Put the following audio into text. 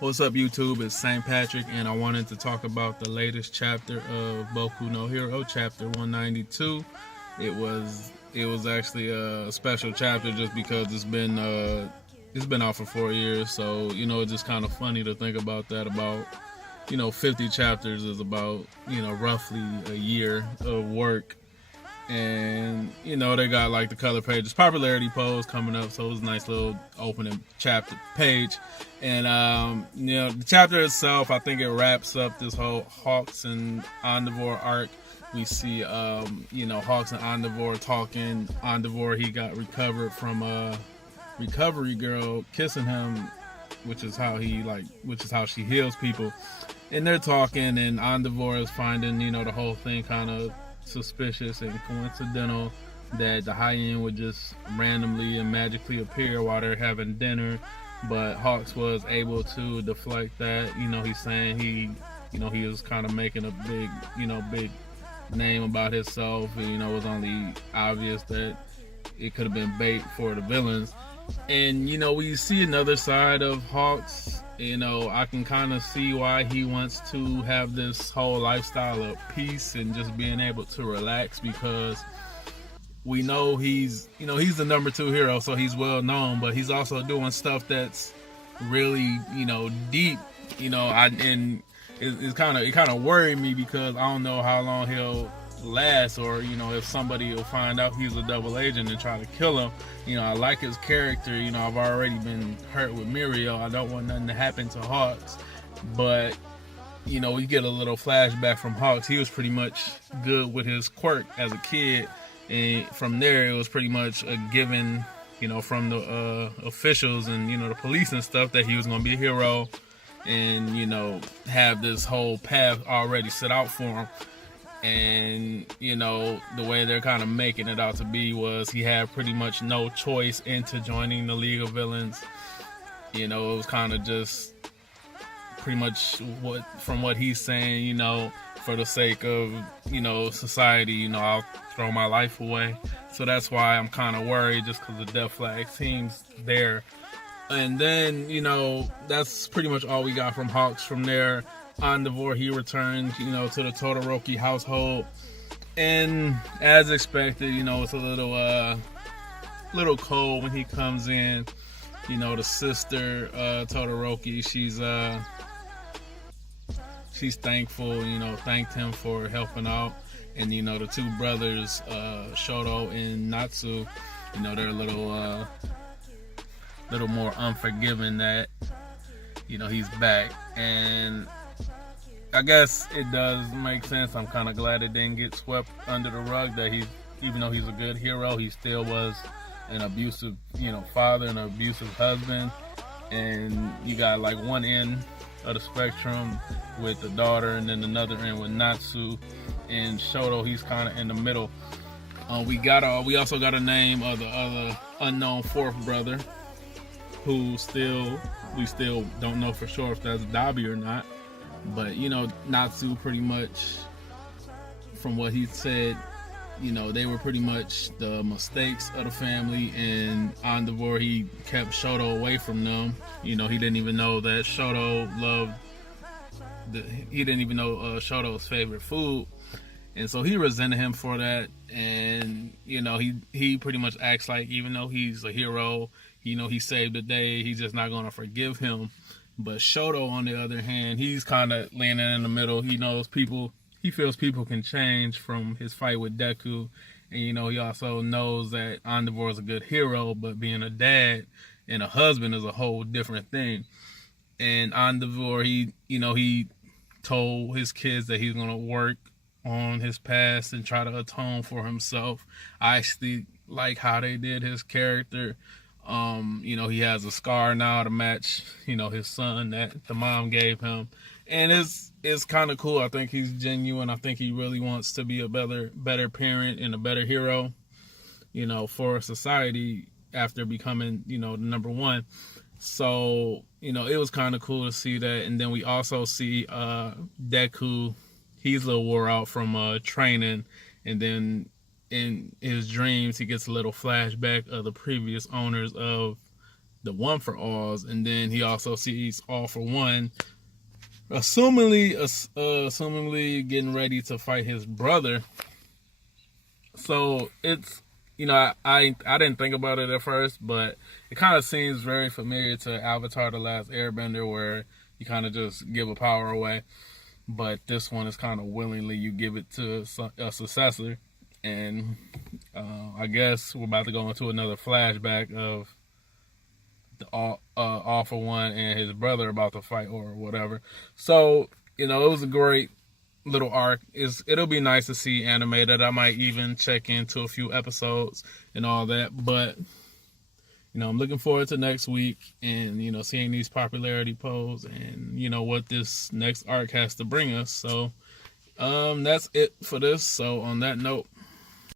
What's up, YouTube? It's St. Patrick, and I wanted to talk about the latest chapter of Boku no Hero, chapter 192. It was actually a special chapter just because it's been out for 4 years, so it's just kind of funny to think about that. About 50 chapters is about roughly a year of work, and they got like the color pages popularity polls coming up, so it was a nice little opening chapter page. And the chapter itself, I think it wraps up this whole Hawks and Endeavor arc. We see Hawks and Endeavor talking. Endeavor, he got recovered from a recovery girl kissing him, which is how she heals people. And they're talking, and Endeavor is finding the whole thing kind of suspicious and coincidental, that the High-End would just randomly and magically appear while they're having dinner. But Hawks was able to deflect that. He's saying he was kind of making a big name about himself. And, it was only obvious that it could have been bait for the villains. And we see another side of Hawks. I can kind of see why he wants to have this whole lifestyle of peace and just being able to relax, because we know he's the number 2 hero, so he's well known, but he's also doing stuff that's really deep. And it kind of worried me, because I don't know how long he'll last, or if somebody will find out he's a double agent and try to kill him. I like his character. I've already been hurt with Mirio. I don't want nothing to happen to Hawks, but we get a little flashback from Hawks. He was pretty much good with his quirk as a kid, and from there it was pretty much a given from the officials and the police and stuff, that he was going to be a hero, and have this whole path already set out for him. And the way they're kind of making it out to be was he had pretty much no choice into joining the League of Villains. It was kind of just pretty much from what he's saying, for the sake of society, I'll throw my life away. So that's why I'm kind of worried, just because the death flag seems there. And then that's pretty much all we got from Hawks. From there, Endeavor, he returned, to the Todoroki household, and as expected, it's a little cold when he comes in. The sister, Todoroki, she's thankful, thanked him for helping out, and the 2 brothers, Shoto and Natsu, they're a little more unforgiving that he's back. And I guess it does make sense. I'm kind of glad it didn't get swept under the rug, that even though he's a good hero, he still was an abusive, father and an abusive husband. And you got like one end of the spectrum with the daughter, and then another end with Natsu. And Shoto, he's kind of in the middle. We also got a name of the other unknown 4th brother, who we still don't know for sure if that's Dabi or not. But Natsu, pretty much from what he said, they were pretty much the mistakes of the family, and Endeavor, he kept Shoto away from them. He didn't even know that Shoto loved he didn't even know Shoto's favorite food, and so he resented him for that. And he pretty much acts like, even though he's a hero, he saved the day, he's just not gonna forgive him. But Shoto, on the other hand, he's kind of leaning in the middle. He feels people can change from his fight with Deku. And, he also knows that Endeavor is a good hero, but being a dad and a husband is a whole different thing. And Endeavor, he told his kids that he's going to work on his past and try to atone for himself. I actually like how they did his character. He has a scar now to match, his son that the mom gave him. And it's kind of cool. I think he's genuine. I think he really wants to be a better parent and a better hero, for society after becoming, the number 1. So, it was kind of cool to see that. And then we also see Deku, he's a little wore out from training, and then in his dreams he gets a little flashback of the previous owners of the One for Alls, and then he also sees All for One, assumingly getting ready to fight his brother. So it's, I didn't think about it at first, but it kind of seems very familiar to Avatar: The Last Airbender, where you kind of just give a power away. But this one is kind of willingly you give it to a successor. And I guess we're about to go into another flashback of the All for One and his brother about to fight or whatever. So, it was a great little arc. It'll be nice to see animated. I might even check into a few episodes and all that. But, I'm looking forward to next week and, seeing these popularity polls and, what this next arc has to bring us. So, that's it for this. So on that note,